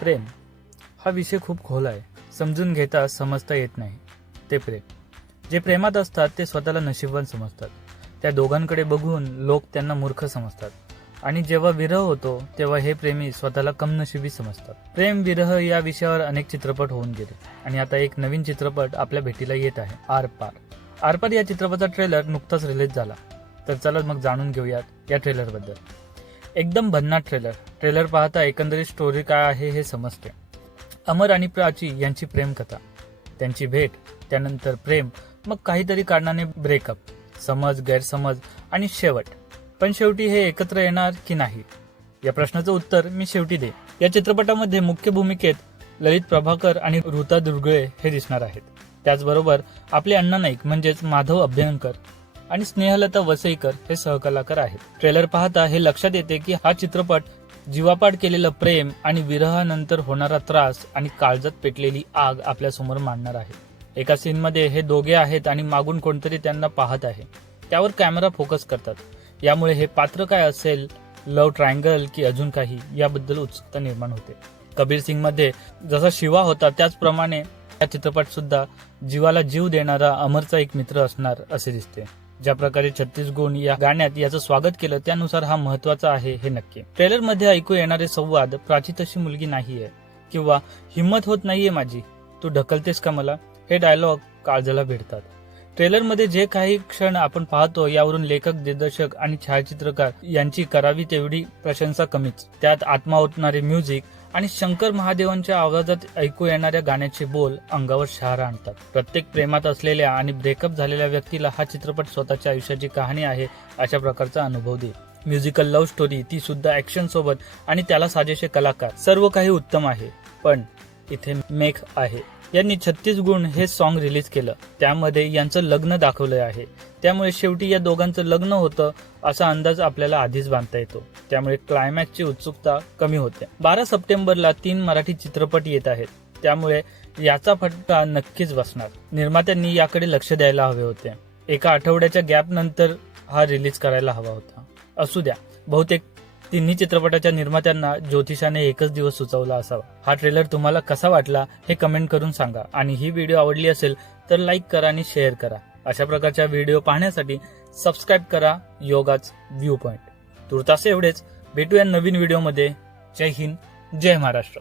प्रेम हा विषय खूप खोल आहे. समजून घेता समजता येत नाही. ते प्रेम. जे प्रेमात असतात ते स्वतःला नशीबवान समजतात. त्या दोघांकडे बघून लोक त्यांना मूर्ख समजतात. आणि जेव्हा विरह होतो तेव्हा हे प्रेमी स्वतःला कमनशिबी समजतात. प्रेम विरह या विषयावर अनेक चित्रपट होऊन गेले. आणि आता एक नवीन चित्रपट आपल्या भेटीला येत आहे आर पार आर पार या चित्रपटाचा ट्रेलर नुकताच रिलीज झाला. तर चला मग जाणून घेऊयात या ट्रेलरबद्दल एकदम भन्नाट ट्रेलर ट्रेलर पाहता एकंदरीत स्टोरी काय आहे हे समजते. अमर आणि प्राची यांची प्रेमकथा. त्यांची भेट त्यानंतर प्रेम मग काहीतरी कारणाने ब्रेकअप समज गैरसमज आणि शेवट. पण शेवटी हे एकत्र येणार की नाही? या प्रश्नाचं उत्तर मी शेवटी दे या चित्रपटामध्ये मुख्य भूमिकेत ललित प्रभाकर आणि ऋता दुर्गळे हे दिसणार आहेत. त्याचबरोबर आपले अण्णा नाईक म्हणजेच माधव अभ्यंकर आणि स्नेहलता वसईकर हे सहकलाकार आहेत. ट्रेलर पाहता हे लक्षात येते की हा चित्रपट जीवापाड केलेलं प्रेम आणि विरहानंतर होणारा त्रास आणि काळजात पेटलेली आग आपल्यासमोर मांडणार आहे. एका सीनमध्ये हे दोघे आहेत आणि मागून कोणतरी त्यांना पाहत आहे. त्यावर कॅमेरा फोकस करतात. यामुळे हे पात्र काय असेल लव्ह ट्रायंगल की अजून काही याबद्दल उत्सुकता निर्माण होते. कबीर सिंगमध्ये जसा शिवा होता त्याचप्रमाणे या चित्रपट सुद्धा जीवाला जीव देणारा अमरचा एक मित्र असणार असे दिसते. ज्या प्रकारे छत्तीस गुण या गाण्यात याचं स्वागत केलं त्यानुसार हा महत्त्वाचा आहे हे नक्की. ट्रेलरमध्ये ऐकू येणारे संवाद प्राची तशी मुलगी नाहीये किंवा हिंमत होत नाहीये माझी तू ढकलतेस का मला? हे डायलॉग काळजाला भिडतात. ट्रेलरमध्ये जे काही क्षण आपण पाहतो यावरून लेखक दिग्दर्शक आणि छायाचित्रकार यांची करावी तेवढी प्रशंसा कमीच. त्यात आत्मा ओतणारे म्युझिक आणि शंकर महादेवांच्या आवाजात ऐकू येणाऱ्या गाण्याचे बोल अंगावर शहारा आणतात. प्रत्येक प्रेमात असलेल्या आणि ब्रेकअप झालेल्या व्यक्तीला हा चित्रपट स्वतःच्या आयुष्याची कहाणी आहे अशा प्रकारचा अनुभव देईल म्युझिकल लव्ह स्टोरी ती सुद्धा ऍक्शन सोबत आणि त्याला साजेसे कलाकार सर्व काही उत्तम आहे. पण इथे मेघ आहे. यांनी छत्तीस गुण हे सॉन्ग रिलीज केलं. त्यामध्ये यांचं लग्न दाखवलं आहे. त्यामुळे शेवटी या दोघांचं लग्न होतं असा अंदाज आपल्याला आधीच बांधता येतो. त्यामुळे क्लायमॅक्सची उत्सुकता कमी होते. बारा सप्टेंबरला तीन मराठी चित्रपट येत आहेत. त्यामुळे याचा फटका नक्कीच बसणार. निर्मात्यांनी याकडे लक्ष द्यायला हवे होते. एका आठवड्याच्या गॅप नंतर हा रिलीज करायला हवा होता. असू द्या. बहुतेक तिन्ही चित्रपटाच्या निर्मात्यांना ज्योतिषाने एकच दिवस सुचवला असावा. हा ट्रेलर तुम्हाला कसा वाटला हे कमेंट करून सांगा. आणि ही व्हिडिओ आवडली असेल तर लाईक करा आणि शेअर करा. अशा प्रकारच्या व्हिडिओ पाहण्यासाठी सबस्क्राईब करा योगाच व्ह्यू पॉइंट तुर्तास एवढेच. भेटूया नवीन व्हिडिओमध्ये जय हिंद जय महाराष्ट्र.